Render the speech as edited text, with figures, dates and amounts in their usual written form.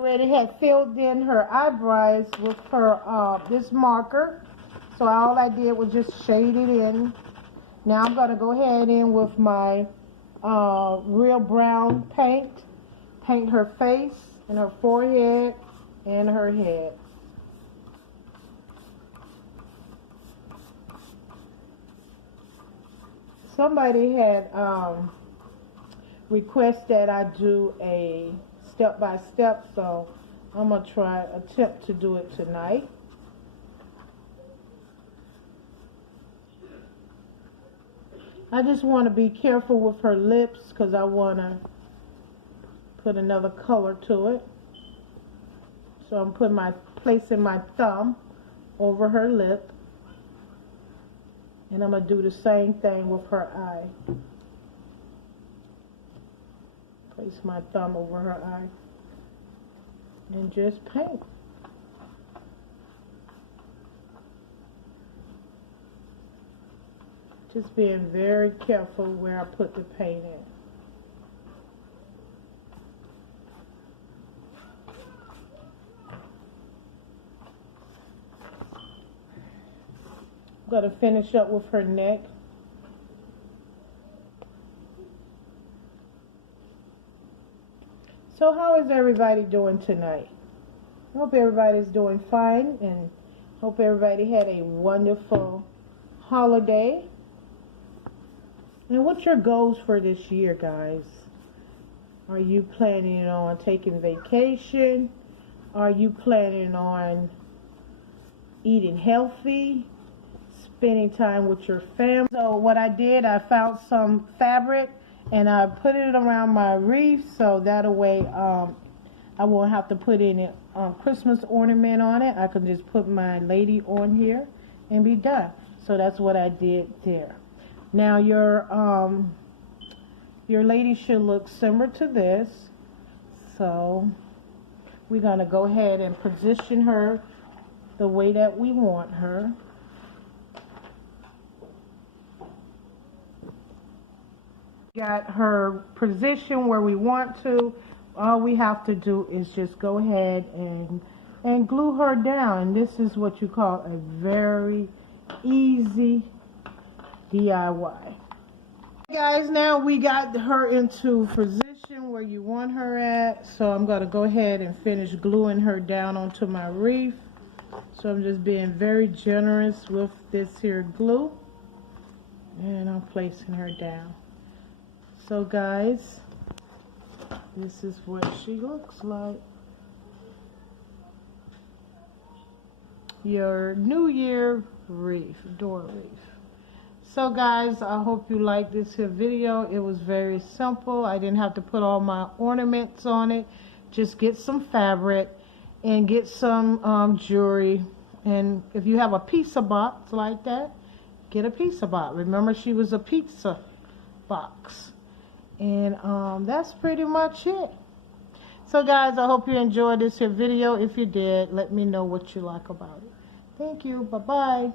Already had filled in her eyebrows with her this marker. So all I did was just shade it in. Now I'm going to go ahead in with my real brown paint. Paint her face and her forehead and her head. Somebody had requested that I do a step-by-step, so I'm going to attempt to do it tonight. I just want to be careful with her lips because I want to put another color to it. So I'm placing my thumb over her lip. And I'm going to do the same thing with her eye. Place my thumb over her eye. And just paint. Just being very careful where I put the paint in. I'm going to finish up with her neck. So how is everybody doing tonight? I hope everybody's doing fine and hope everybody had a wonderful holiday. And what's your goals for this year, guys? Are you planning on taking vacation? Are you planning on eating healthy? Spending time with your family? So what I did, I found some fabric and I put it around my wreath so that way I won't have to put any Christmas ornament on it. I can just put my lady on here and be done. So that's what I did there. Now your lady should look similar to this. So we're going to go ahead and position her the way that we want her. Got her position where we want to. All we have to do is just go ahead and glue her down. This is what you call a very easy DIY. Guys, now we got her into position where you want her at. So I'm going to go ahead and finish gluing her down onto my wreath. So I'm just being very generous with this here glue. And I'm placing her down. So guys, this is what she looks like. Your New Year wreath, door wreath. So guys, I hope you like this here video. It was very simple. I didn't have to put all my ornaments on it. Just get some fabric and get some jewelry. And if you have a pizza box like that, get a pizza box. Remember, she was a pizza box. And that's pretty much it. So guys, I hope you enjoyed this here video. If you did, let me know what you like about it. Thank you. Bye-bye.